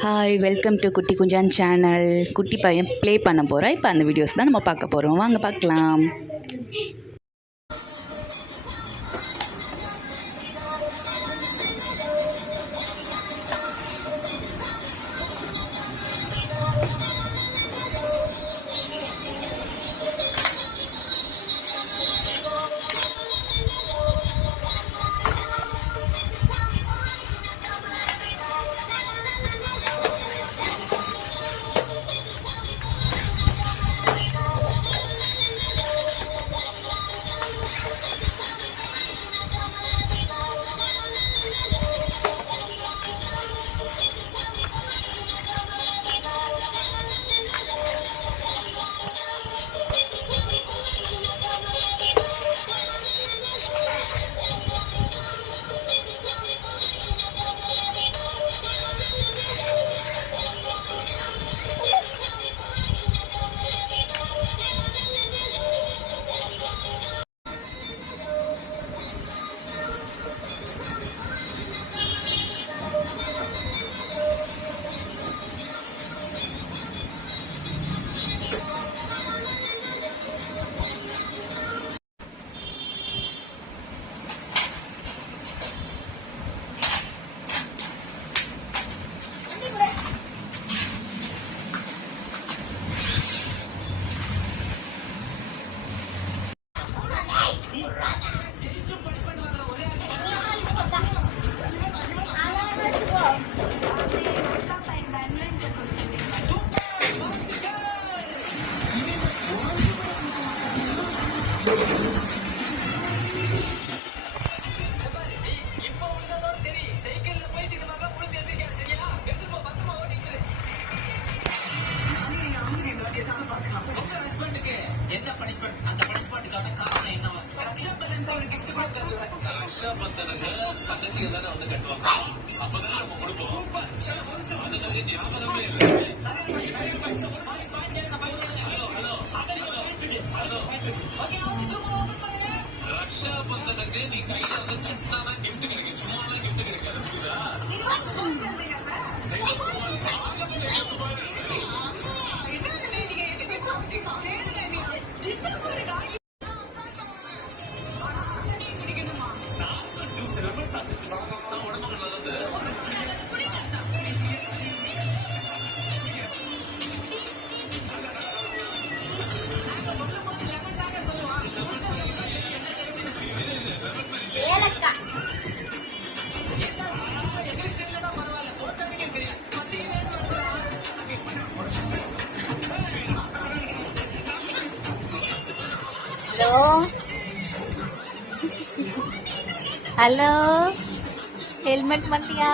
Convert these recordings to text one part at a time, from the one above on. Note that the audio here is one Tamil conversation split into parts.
ஹாய், வெல்கம் டு குட்டி குஞ்சான் சேனல். குட்டி பையன் ப்ளே பண்ண போகிறோம். இப்போ அந்த வீடியோஸ் தான் நம்ம பார்க்க போகிறோம். வாங்க பார்க்கலாம். என்ன பனிஷ்மெண்ட்? அந்த பனிஷ்மெண்ட்டுக்கான காரணம் என்னவா? ரக்ஷாபந்தனுக்கு ஒரு கிஃப்ட் கூட தரல. ரக்ஷாபந்தனுக்கு தங்கச்சிங்க தானே வந்து கட்டுவாங்க. அப்பதான் நம்ம கொடுப்போம். அது ஞாபகமே இல்லை. ரக்ஷாபந்தனுக்கு நீ கையில வந்து கட்டினாதான் கிஃப்ட் கிடைக்கும். சும்மா கிஃப்ட் கிடைக்காது. புரியுதா? ஹலோ, ஹெல்மெட் மாட்டியா?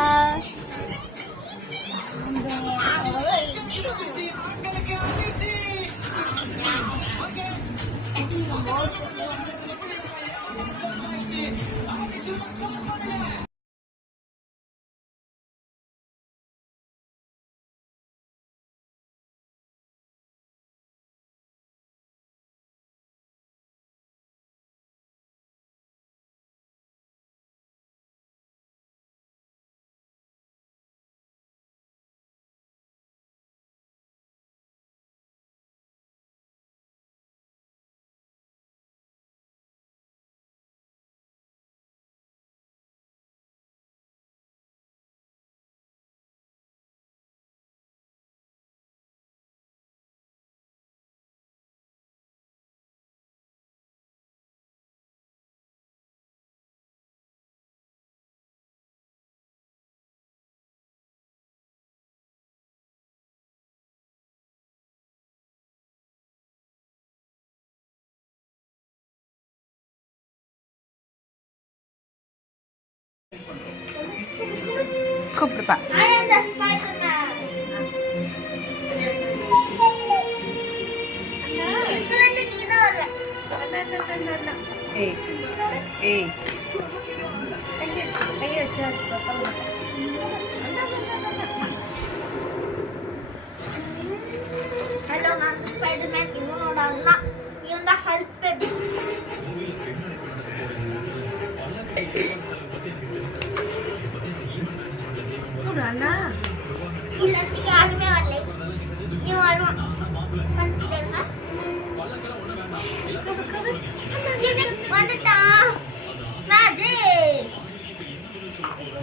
கூப்பிடுப்பா. ஏய் ஏய் ஹலோ, நான் ஸ்பைடர்மேன். இவனோட அண்ணா. இவன் தான் ஹல்க் பேபி. அண்ணா இல்ல யாருமே வரல. நீ வருவான். வந்துட்டே இருங்க. வந்துட்டா. மேஜிக்.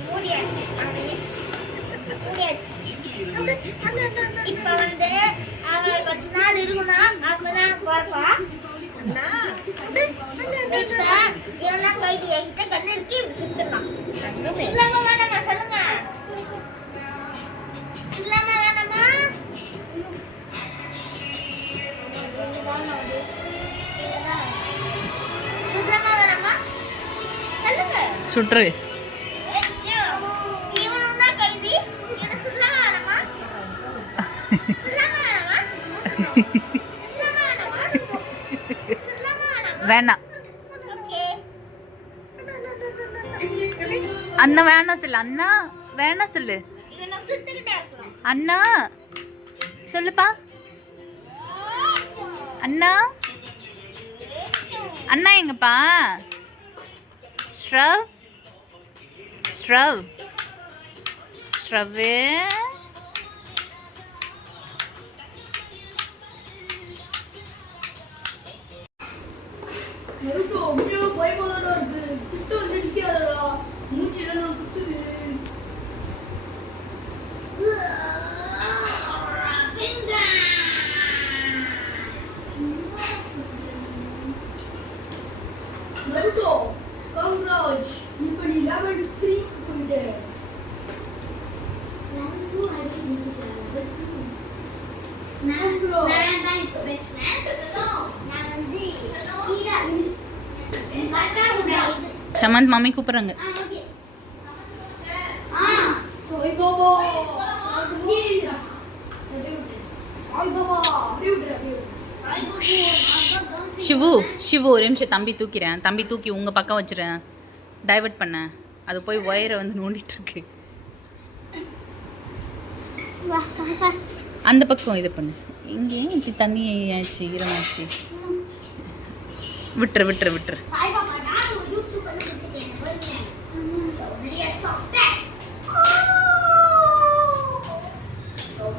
முடியாச்சு. இப்ப வந்து அவள் கொஞ்ச நாள் இருக்கணும். அப்பதான் பார்ப்பா. இப்ப கைதி என்கிட்ட கண்ணு இருக்கு. சுத்தலாம். இல்லாம வேணாமா சொல்லுங்க. இல்லாம வேணாமா. சுத்தமா வேணாமா சொல்லுங்க. சுற்று இவனும் தான் கைதி. என்ன சொல்லலாமா வேணாமா? சொல்லலாமா வேணாமா? சொல்லலாமா வேணாமா? சொல்லலாமா வேணாமா? வேணாம். ஓகே. அண்ணா வேணாம் சொல்லு. அண்ணா வேணாம் சொல்லு. இவனை சுட்டுக்கிட்டே இருக்கலாம். அண்ணா சொல்லுப்பா. அண்ணா அண்ணா எங்கப்பா? ஸ்ட்ரவ் ஸ்ட்ரவ் ஸ்ட்ரவ்வு. நான் தான் இப்ப பேசுறேன். நான் வந்து ஹீரா. கரெக்டா உண்டா இது? சமந்த் மம்மி கூப்பிடுறாங்க. ஓகே. சிவு சிவு ஒரு நிமிஷம் தம்பி தூக்கிறேன். தம்பி தூக்கி உங்கள் பக்கம் வச்சுறேன். டைவர்ட் பண்ண அது போய் ஒயரை வந்து நோண்டிட்டு இருக்கு. அந்த பக்கம் இது பண்ணு. இங்கேயும் இப்படி தண்ணி ஆச்சு, ஈரமாச்சு. விட்டுரு விட்டுரு விட்டுரு. சாய்பாபா நான் ஒரு யூடியூப் பண்ணி வச்சிருக்கேன். பாருங்க. சரியா சாஃப்ட்.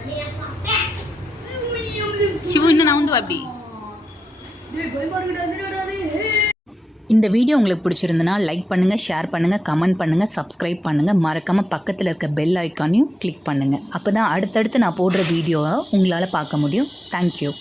சரியா சாஃப்ட். சிவு இன்னும் நான் வந்து அப்படி. இந்த வீடியோ உங்களுக்கு பிடிச்சிருந்துன்னா லைக் பண்ணுங்கள், ஷேர் பண்ணுங்கள், கமெண்ட் பண்ணுங்கள், சப்ஸ்கிரைப் பண்ணுங்கள். மறக்காமல் பக்கத்தில் இருக்க பெல் ஐக்கானையும் கிளிக் பண்ணுங்கள். அப்போ தான் அடுத்தடுத்து நான் போடுற வீடியோவை உங்களால் பார்க்க முடியும். தேங்க்யூ.